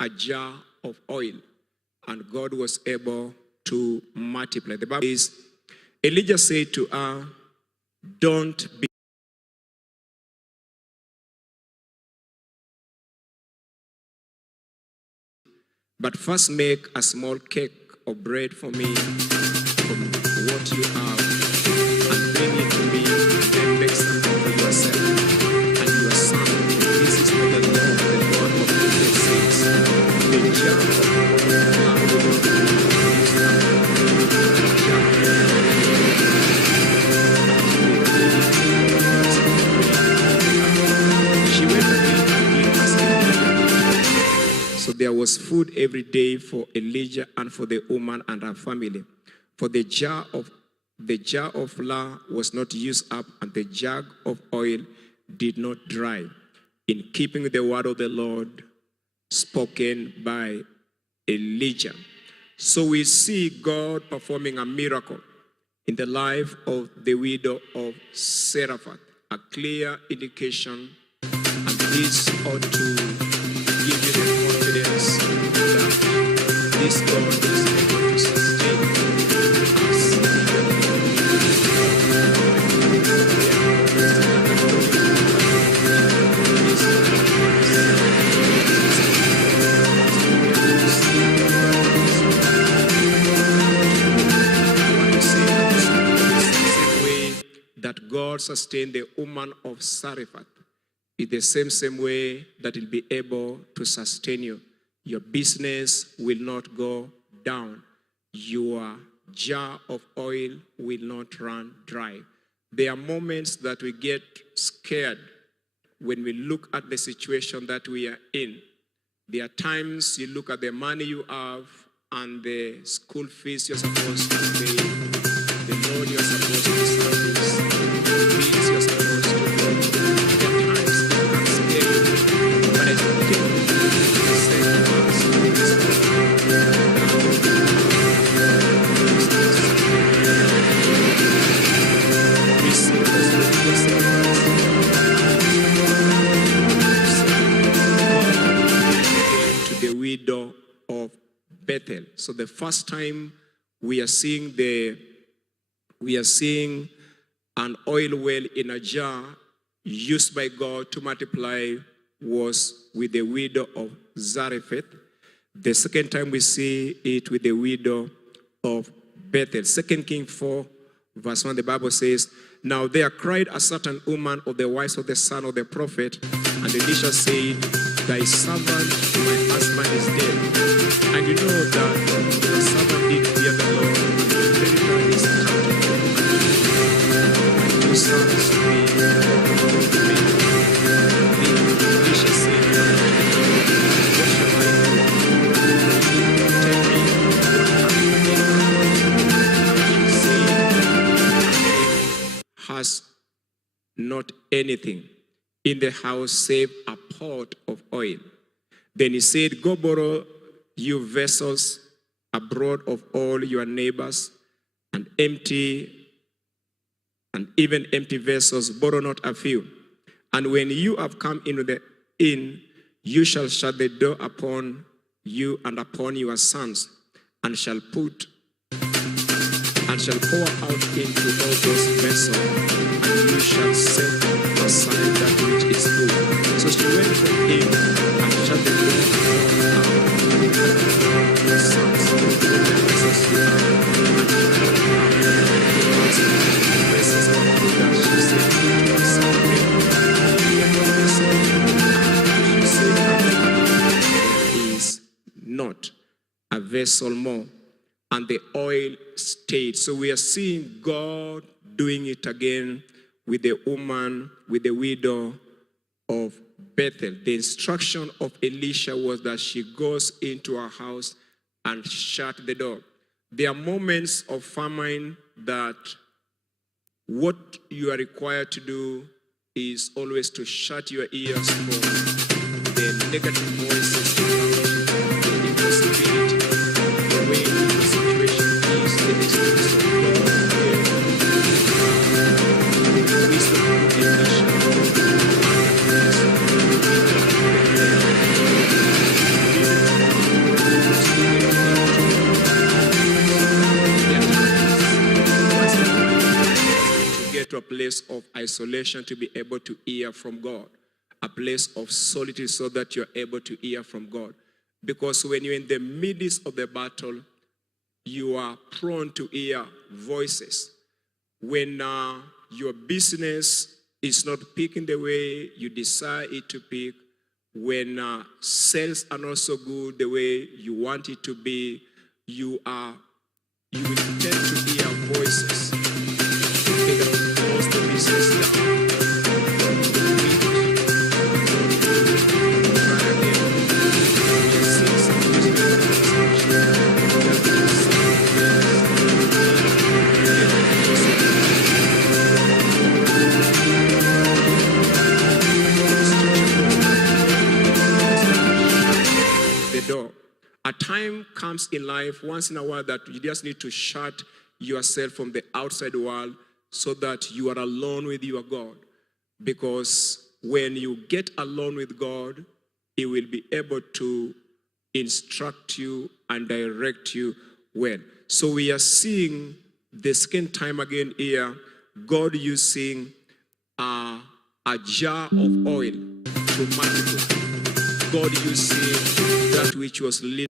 A jar of oil, and God was able to multiply. The Bible says, Elijah said to her, don't be, but first make a small cake of bread for me from what you have, and bring it to me, then make something for yourself and your son. This is what the Lord, the God of Israel says. The jar of flour will not be used up. The jar of She went away and asked Elijah. So there was food every day for Elijah and for the woman and her family. For the jar of flour was not used up, and the jug of oil did not dry, in keeping the word of the Lord spoken by Elijah. So we see God performing a miracle in the life of the widow of Zarephath, a clear indication, and this ought to give you the confidence that this God is able to sustain us. That God sustained the woman of Zarephath in the same way that He'll be able to sustain you. Your business will not go down. Your jar of oil will not run dry. There are moments that we get scared when we look at the situation that we are in. There are times you look at the money you have and the school fees you're supposed to pay, the loan you're supposed to service, the bills you're supposed to pay. There are times it can scare you, but I think the same words in this to the widow of Bethel. So the first time we are seeing an oil well in a jar used by God to multiply was with the widow of Zarephath. The second time we see it with the widow of Bethel. 2 Kings 4 verse 1, the Bible says, now there cried a certain woman of the wives of the son of the prophet, and Elisha said, thy servant, my husband, is dead. And you know that the servant did fear the Lord, and he buried his cattle. My two sons to me, Elisha said, what shall I do? Tell me what happened. She said, has not anything in the house save a pot of oil. Then he said, go borrow you vessels abroad of all your neighbors, and even empty vessels, borrow not a few. And when you have come into the inn, You shall shut the door upon you and upon your sons, and shall pour out into all those vessels, and you shall set aside that which is good. So she went from him and shut the door upon her sons, and the vessels she had, and vessels of food that she said to her son, is not a vessel more, and the oil stayed. So we are seeing God doing it again with the woman, with the widow of Bethel. The instruction of Elisha was that she goes into her house and shut the door. There are moments of famine that what you are required to do is always to shut your ears from the negative voices around you, the impossibility, the way the situation is, the experience of God, the wisdom of Elisha. To a place of isolation to be able to hear from God, a place of solitude so that you're able to hear from God. Because when you're in the midst of the battle, you are prone to hear voices. When your business is not picking the way you desire it to pick, when sales are not so good the way you want it to be, you will tend to hear voices. Close the business down. The door. A time comes in life once in a while that you just need to shut yourself from the outside world so that you are alone with your God. Because when you get alone with God, He will be able to instruct you and direct you well. So we are seeing the second time again here, God using a jar of oil to multiply. God using that which was little